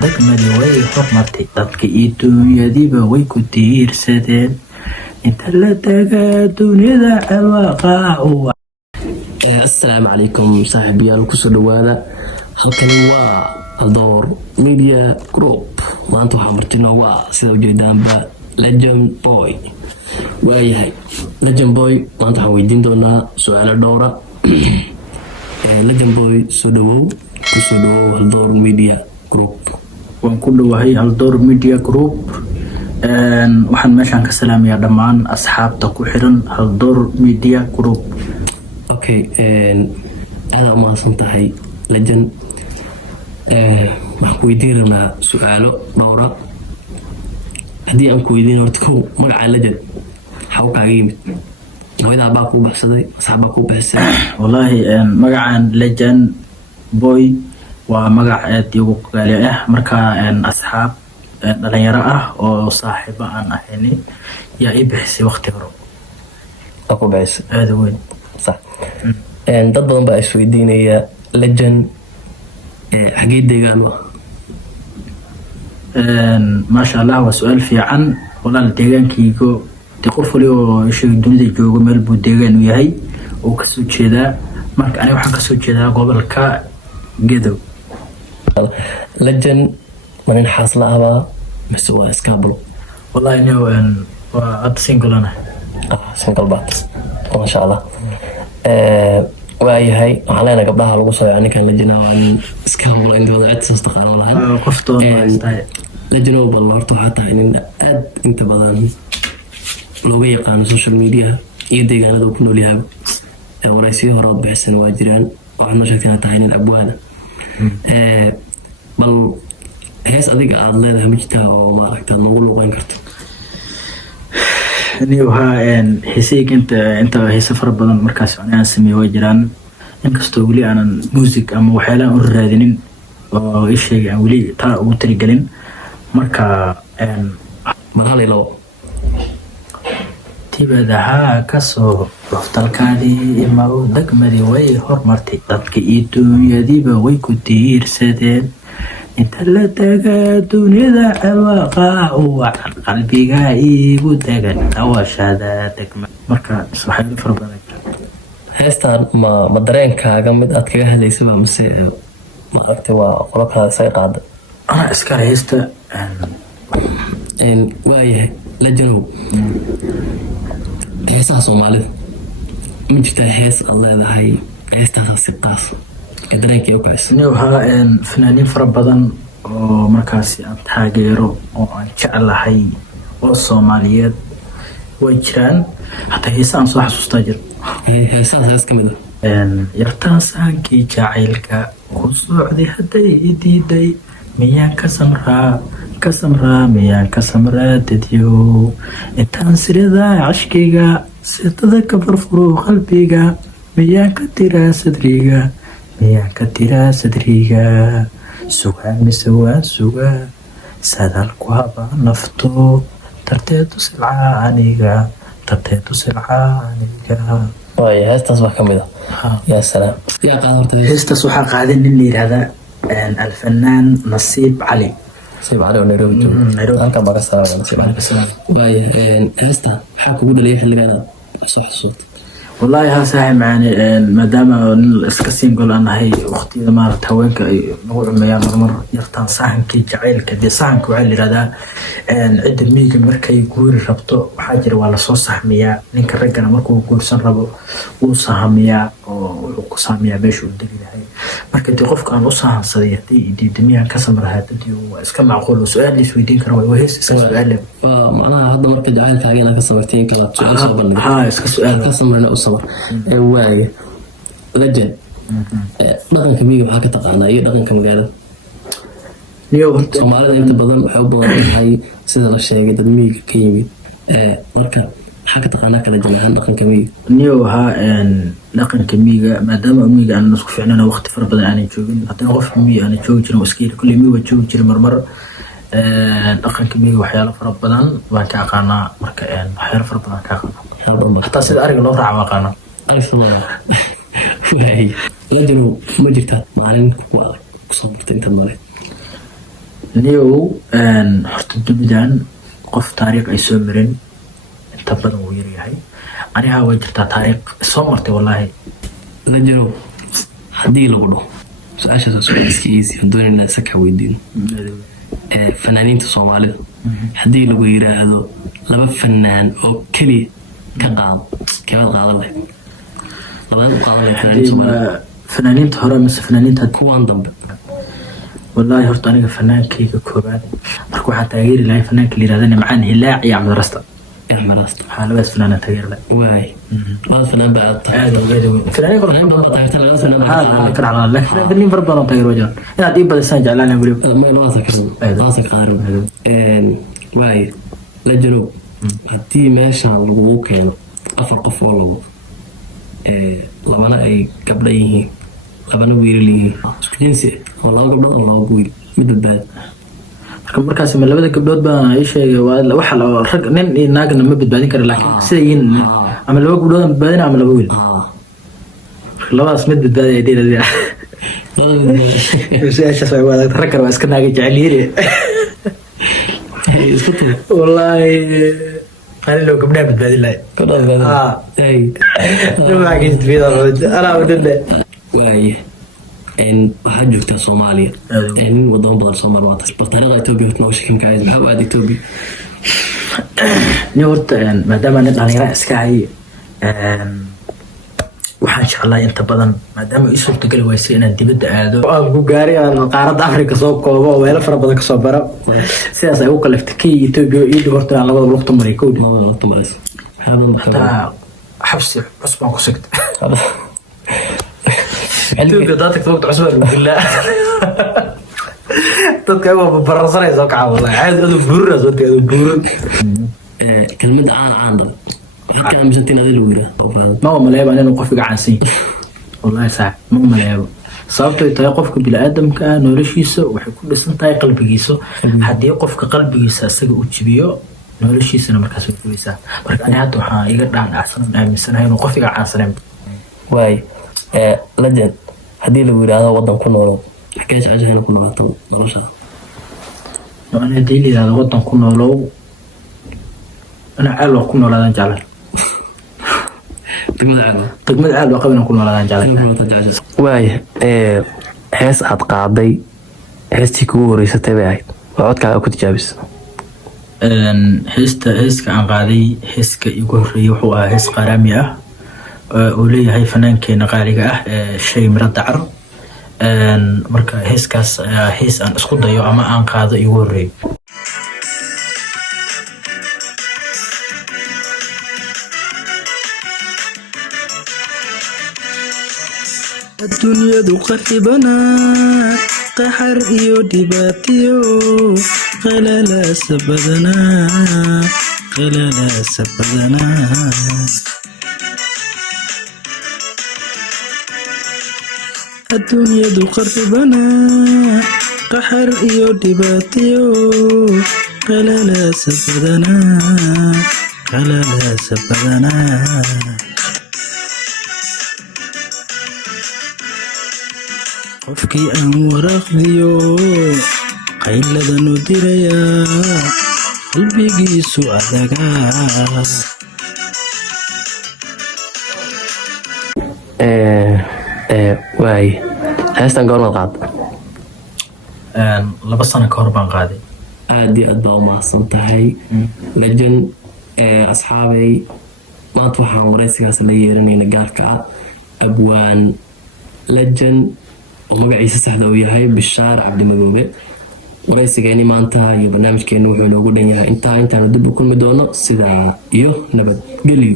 degmadii way hormartay dadka iyo duunyadiiba way ku tiirsadeen inta la tagaa dunida alwaqaacu. Assalaamu calaykum saaxiibayaal, kusoo dhawaada halkani waa Haldoor Media Group. maanta waxaa martino waa sida ujeedaanba Legend Boy. waayahay Legend Boy, maanta waxaan weydiin doonaa su-aalo dhowra. Legend Boy, kusoo dhawow Haldoor Media Group. waan ku dhowahay Haldoor Media Group. waxaan meeshaan ka salaamayaa dhammaan asxaabta ku xiran Haldoor Media Group. Okay, aada umahadsan tahay Legend. waxaan ku weydiin rabnaa su-aalo dhowra. haddii aan ku weydiin horta kow, magaca Legend maxaa u kaaga yimid? hooyadaa baa kuu baxsaday, asxaabbaa kuu baxsay? wallaahi magacan Legend Boy waa magac aad igu qaali ah. marka asxaab dhalinyaro ah oo saaxiibo aan ahayni yaa ii bixisay waqti hore. Waa ku baxsay aada weyn. sax. dad badan baa isweydiinaya Legend xagee deegaan wa? maasha allah, waa su-aal fiican. walaal deegaankayga de qof wali oo ishaga dunida joogo meel buu deegaan u yahay oo kasoo jeedaa. marka aniga waxaan kasoo jeedaa gobolka Gedo. Legend ma nin xaasla ahbaa mise waa iskaabalo? wallaahi nin waa hadda singolana. single baa masha allah. waayahay waxaan leenahay gabdhaha lagu soo ninkan Legend waa nin iskaabalo, inta badan aad saas taqaano lahayn. qoftoon waa istahay Legend oo bal horta waxaa tahay nin aad inta badan looga yaqaano social media iyo deegaanada uu ku nool yahay. waraysiyo hore oo bixsan waa jiraan. waxaad noo sheegtay inaad tahay nin abwaana. bal hees adiga aad leedahay ma jirtaa oo maaragta aad noogu luuqeyn karto? heesayga inta heese fara badan markaas aan sameeye waa jiraan, inkastoo weli aanan music ama waxyaalaha u raadinin oo isheega aan weli taa ugu taligelin. marka mar hal iyo labo. tibadaha kasoo loftalkaadii imaw degmadii way hormartay dadka iyo duunyadiiba way ku tiirsadeen inta la tagaa dunida alwaqaacu wacan qalbiga iigu degan awashada degma. marka waxyaalo fara badan. heestaan ma dareenkaaga mid aad kaga hadlaysaba mise maaragtay waa qolo kale say qaada? anaa iskale heesta. waayahay Legendow, heesaha Soomaalida ma jirtaa hees aad leedahay heestaas si qaas ee dareenkay u kacisa? waxaa fanaaniin fara badan oo markaasi aan taageero oo aan jeclahay oo Soomaaliyeed way jiraan. hataa heesa aan soo xasuustaa jira. heesahaas hees ka mid ah yartaan saankii jacaylka ku socday hadday diiday miyaan ka samraa miyaan ka samraa dadyo intaan siridaa cashkayga sitada ka furfuro qalbiga miyaan ka tiraa sadriga sugaa mise waan sugaa sadaalku habaa nafto tarteedu silcaa aniga. waaya heestaas baa ka mid ah. yaa salaam. yaa qaada horta heestaas waxaa qaaday nin la yidhaahdaa alfanaan Nasiib Cali. Nasiib Cali oo Nairobi jooga. halkan baa ka salaamaya Nasiib Cali. waaya heesta maxaa kugu dhaliyay xilligan aad soo xasuusto? wallaahi haa saaxiib macaani, maadaama nin iska single aan ahay waqtiyada maaragta haweenka ay nagu cumeeyaan marmar yartaan sahankii jacaylka. dee sahanka waxaa la yidhahdaa cidda miyiga markay guuri rabto waxaa jira waa lasoo sahmiyaa. ninka raggana markuu guursan rabo wuu sahamiyaa oo wuxuu ku sahmiyaa meesha uu degi yahay. marka dee qofka aan u sahansaday haddii diida miyaan ka samrahaa dadii waa iska macquul. su-aal la isweydiin kara waa hees iska su-aale. macnaha hadda marka jacaylkaaga inaad ka samartay in kalaad su-aal soo bandhigay. iska su-aal ka samarna u samar. waaye Legend, dhaqanka miyiga waxaa ka taqaanaa iyo dhaqanka magaalada? Soomaalida inta badan waxay u badan tahay sida la sheegay dad miyiga ka yimid. marka maxaa ka taqaanaa kala jamacan dhaqanka miyiga? dhaqanka miyiga maadaama miyiga aan isku fiicnana waqti fara badan aanan joogin. haddana qof miyiga aanan joogi jirin iska yiri kulley miyiga joogi jiray marmar. dhaqanka miyiga waxyaalo fara badan baan ka aqaanaa. marka waxyaalo fara badan ka aqaanaa. hataa sida ariga loo raaca waa aqaanaa. Legendow, ma jirtaa maalin ku adag kusoo martay intaad maleyd? نيو horta dunidan qof taariikh ay soo marin inta badan wuu yaryahay aniga way jirtaa taariikh soo martay wallahi la jiro haddii lagu dhaho su-aashaas waa iska easy aan doonayna isaka weydiino fanaaniinta soomaalida haddii lagu yiraahdo laba fanaan oo keliya ka qaado kebaad qaadan lahayd labada u qaadan lahayd fanaaniinta soomaalida fanaaniinta hore mise fanaaniinta kuwan dambe والله horta aniga fanaankayga koobaad marka waxaan taageeri lahay fanaanka la yiraahdo Nimcaan Hilaac iyo Axmed Rasta labadaas fanaan taageeri lahay waay labada fanaan baa aad fanaan badan baa taageerta labada fanaan ها كان على الله لكن برضه طير وجهه انا دي بدي سان جعلنا نقول ما لازم قارب waay la jiro haddii meesha lagu keeno afar qof oo lagu labana ay gabdha yihiin labana wiilal yihiin isku jinsi oo laba gabdhood oo laba wiil mid badbaad markaas ma labada gabdhood baa ay sheegay waxa la rag nin iyo naagna ma badbaadin karo laakiin sideen ama laba gabdhood badbaadina ama laba wiil labadaas mid badbaadi ay dhigayaan sheeshaas way wada rag kale iska naagay jacayliin isku tag wallahi قال له قبلها بتبادل لا اي ما قلت في هذا انا ودله واي ان waxaa joogtaa Soomaaliya in wadamo badan Soomaaliya waa tasbixinada Itoobiya oo sheekin ka ah waxa aad Itoobiya ni horta maadaama aan dhalinyaro iska hay waxaan jeclahay inta badan maadaama ay suurtagal waysay inaan dibadda aado aan ku gaaray aan qaaradda Afrika soo koobo oo weelo fara badan ka soo baro sidaas ay u kalaftay kii Itoobiya iyo horta aan labada luqad maray koodi hataa xabsi cusbaan ku sigtay Itoobiya dadka waqti cusbaan bilaa dadka waa bararsanaysa ka caawada aad adu buuras wadada adu buuran kelmada aan dadka amsantina adil wira ما هو ملاعب أنا نوقف عانسين والله صح ما هو ملاعب صابته يتاي قفك بلا آدم كأن نورشيسه وحيكون بس نتاي قلب جيسه حد يقف كقلب جيسه سجى وتشبيه نورشيسه أنا مركز كويسة مركز أنا هاتو ها يقدر عن أحسن من سنة هاي نوقف عانسين واي لجد هدي لو وira هذا وضن كنولو حكاية عجله هنا كنولو تو نرشة أنا ديلي هذا وضن كنولو أنا عالو كنولو هذا جعله degmada aad waa qabin ku noolaadaan jaalay waay hees aad qaaday heestii kugu horeysatay bay ahayd waa codkaaga ku tijaabis heeska aan qaaday heeska igu horeeyay wuxuu ahaa hees qaraami ah oo leeyahay fannaankeena qaaliga ah shay miro dacar marka heeskaas hees aan isku dayo ama aan qaado igu horeeyay الدنيا ذو قربنا قحر إيو دباتيو قلالا سبدنا الدنيا ذو قربنا قحر إيو دباتيو قلالا سبدنا qofkii aan waraaqdiyo qayladan u dirayaa qalbigiisu adagaa waay heestan goormaad qaad 2 sano ka hor baan qaaday aad iyo aad baa u mahadsan tahay lejan asxaabay maanta waxaan wareysigaas la yeeranayna gaarka ah abwaan legend oo magaciisa saxda uu yahay Bishaar Cabdi Madoobe wareysigeeni maanta iyo barnaamijkeenu wuxuu noogu dhan yahay intaan dib u kulmi doono sida iyo nabadgelyo